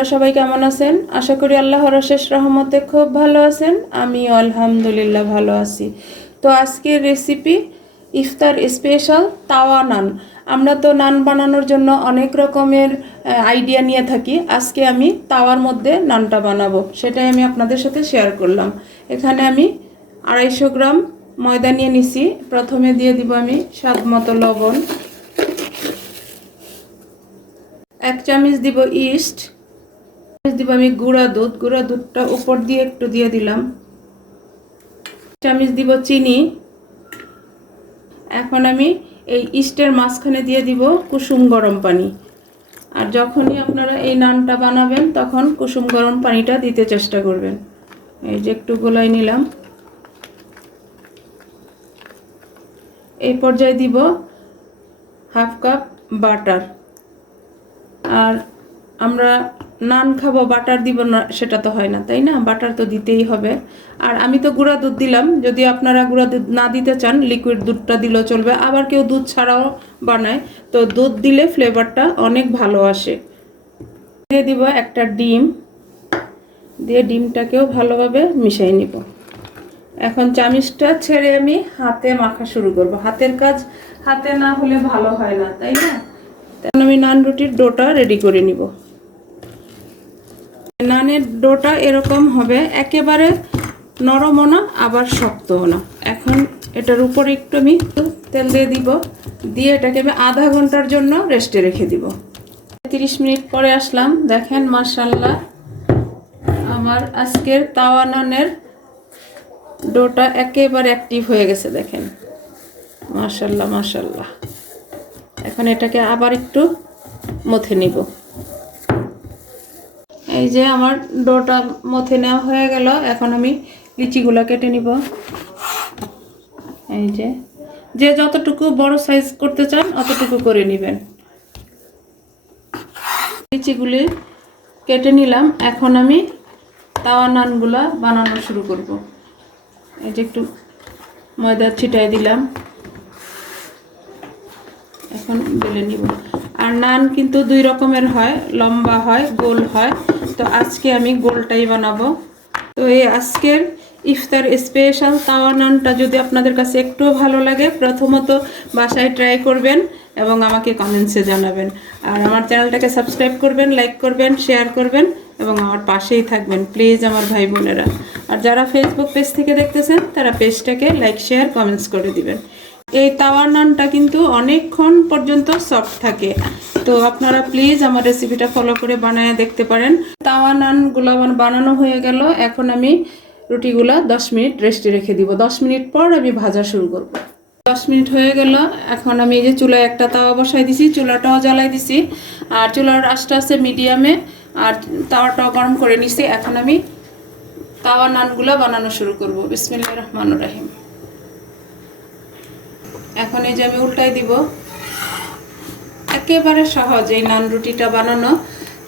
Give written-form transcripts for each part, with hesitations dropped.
আপনারা সবাই কেমন আছেন? আশা করি আল্লাহর অশেষ রহমতে খুব ভালো আছেন। আমি আলহামদুলিল্লাহ ভালো আছি। তো আজকের রেসিপি ইফতার স্পেশাল তাওয়া নান। আমরা তো নান বানানোর জন্য অনেক রকমের আইডিয়া নিয়ে থাকি। আজকে আমি তাওয়ার মধ্যে নানটা বানাবো, সেটাই আমি আপনাদের সাথে শেয়ার করলাম। এখানে আমি 250 গ্রাম ময়দা নিয়ে নিছি। প্রথমে দিয়ে দিব আমি স্বাদ মতো লবণ, 1 চামচ দিব ইস্ট, দিব আমি গুঁড়া দুধটা উপর দিয়ে একটু দিয়ে দিলাম, 1 চামচ দিব চিনি। এখন আমি এই ইস্টের মাঝখানে দিয়ে দিব কুসুম গরম পানি। আর যখনই আপনারা এই নানটা বানাবেন তখন কুসুম গরম পানিটা দিতে চেষ্টা করবেন। এই যে একটু গোলাই নিলাম। এই পর্যায়ে দিব 1/2 কাপ বাটার। আর আমরা নান খাবো বাটার দিব না সেটা তো হয় না, তাই না? বাটার তো দিতেই হবে। আর আমি তো গুঁড়া দুধ দিলাম, যদি আপনারা গুঁড়া দুধ না দিতে চান লিকুইড দুধটা দিলেও চলবে। আবার কেউ দুধ ছাড়াও বানায়, তো দুধ দিলে ফ্লেভারটা অনেক ভালো আসে। দিয়ে দিব একটা ডিম, দিয়ে ডিমটাকেও ভালোভাবে মিশিয়ে নিব। এখন চামচটা ছেড়ে আমি হাতে মাখা শুরু করব। হাতের কাজ হাতে না হলে ভালো হয় না, তাই না? তাহলে আমি নান রুটির ডোটা রেডি করে নিব। নানের ডোটা এরকম হবে, একেবারে নরমও না আবার শক্তও না। এখন এটার উপরে একটু আমি তেল দিয়ে দিব, দিয়ে এটাকে আমি আধা ঘন্টার জন্য রেস্টে রেখে দিব। 30 মিনিট পরে আসলাম। দেখেন মাশাআল্লাহ আমার আজকের তাওয়া নানের ডোটা একেবারে অ্যাক্টিভ হয়ে গেছে। দেখেন মাশাআল্লাহ মাশাআল্লাহ। এখন এটাকে আবার একটু মথে নিব। এই যে আমার ডোটা মথে নেওয়া হয়ে গেল। এখন আমি লিচিগুলো কেটে নিব। এই যে যে যতটুকু বড় সাইজ করতে চান অতটুকু করে নেবেন। লিচিগুলি কেটে নিলাম। এখন আমি তাওয়া নানগুলা বানানো শুরু করব। এই যে একটু ময়দা ছিটাই দিলাম, এখন বেলে নিব। আর নান কিন্তু 2 রকমের হয়, লম্বা হয়, গোল হয়। তো আজকে আমি গোলটাই বানাবো। তো এই আজকের ইফতার স্পেশাল তাওয়া নানটা যদি আপনাদের কাছে একটু ভালো লাগে, প্রথমত বাসায় ট্রাই করবেন এবং আমাকে কমেন্টসে জানাবেন। আর আমার চ্যানেলটাকে সাবস্ক্রাইব করবেন, লাইক করবেন, শেয়ার করবেন এবং আমার পাশেই থাকবেন প্লিজ আমার ভাই বোনেরা। আর যারা ফেসবুক পেজ থেকে দেখতেছেন তারা পেজটাকে লাইক, শেয়ার, কমেন্টস করে দিবেন। এই তাওয়া নানটা কিন্তু অনেকক্ষণ পর্যন্ত সফট থাকে, তো আপনারা প্লিজ আমার রেসিপিটা ফলো করে বানায় দেখতে পারেন। তাওয়া নানগুলো আমার বানানো হয়ে গেল। এখন আমি রুটিগুলা 10 মিনিট রেস্টে রেখে দিব। 10 মিনিট পর আমি ভাজা শুরু করব। 10 মিনিট হয়ে গেল। এখন আমি এই যে চুলায় একটা তাওয়া বসাই দিছি, চুলাটাও জ্বালাই দিছি। আর চুলার আঁচটা আছে মিডিয়ামে, আর তাওয়াটাও গরম করে নিছি। এখন আমি তাওয়া নানগুলো বানানো শুরু করব। বিসমিল্লাহির রহমানির রহিম। এখন এই যে আমি উল্টাই দিব। একেবারে সহজ এই নান রুটিটা বানানো।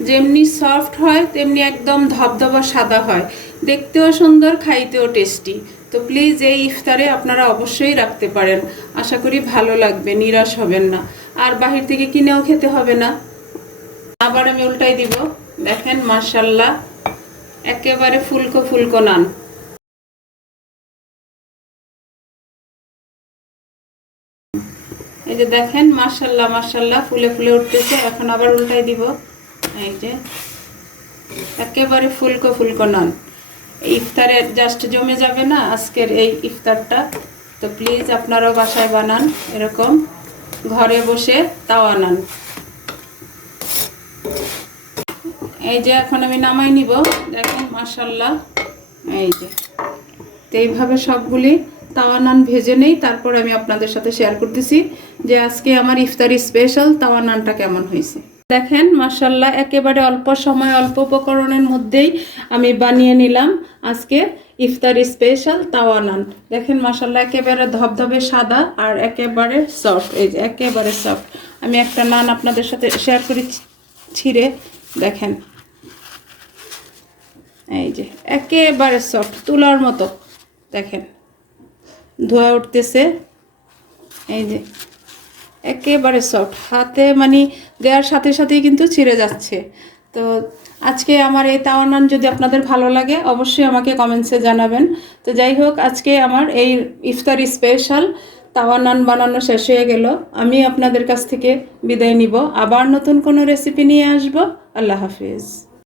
যেমনি সফট হয় তেমনি একদম ধবধবা সাদা হয়, দেখতেও সুন্দর, খাইতেও টেস্টি। তো প্লিজ এই ইফতারে আপনারা অবশ্যই রাখতে পারেন। আশা করি ভালো লাগবে, নিরাশ হবেন না। আর বাহির থেকে কিনেও খেতে হবে না। আবার আমি উল্টাই দিব। দেখেন মাশাআল্লাহ একেবারে ফুলকো ফুলকো নান। এই যে দেখেন মাশাআল্লাহ মাশাআল্লাহ ফুলে ফুলে উঠতেছে। এখন আবার উল্টাই দিব। এই যে একেবারে ফুলকো ফুলকো নান। ইফতারে জাস্ট জমে যাবে না আজকের এই ইফতারটা। তো প্লিজ আপনারাও বাসায় বানান এরকম ঘরে বসে তাওয়া নান। এই যে এখন আমি নামাই নিব। দেখেন মাশাআল্লাহ। এই যে তো এইভাবে সবগুলি তাওয়া নান ভেজে নেই, তারপর আমি আপনাদের সাথে শেয়ার করতেছি যে আজকে আমার ইফতারি স্পেশাল তাওয়া নানটা কেমন হয়েছে। দেখেন মাশাআল্লাহ একেবারে অল্প সময় অল্প উপকরণের মধ্যেই আমি বানিয়ে নিলাম আজকে ইফতারি স্পেশাল তাওয়া নান। দেখেন মাশাআল্লাহ একেবারে ধবধবে সাদা আর একেবারে সফট। এই যে একেবারে সফট। আমি একটা নান আপনাদের সাথে শেয়ার করি ছিঁড়ে। দেখেন এই যে একেবারে সফট, তুলার মতো। দেখেন ধোয়া উঠতেছে। এই যে একেবারে সফট, হাতে মানে দেওয়ার সাথে সাথেই কিন্তু ছিঁড়ে যাচ্ছে। তো আজকে আমার এই তাওয়া নান যদি আপনাদের ভালো লাগে অবশ্যই আমাকে কমেন্টসে জানাবেন। তো যাই হোক, আজকে আমার এই ইফতারি স্পেশাল তাওয়া নান বানানো শেষ হয়ে গেল। আমি আপনাদের কাছ থেকে বিদায় নিব, আবার নতুন কোনো রেসিপি নিয়ে আসব। আল্লাহ হাফিজ।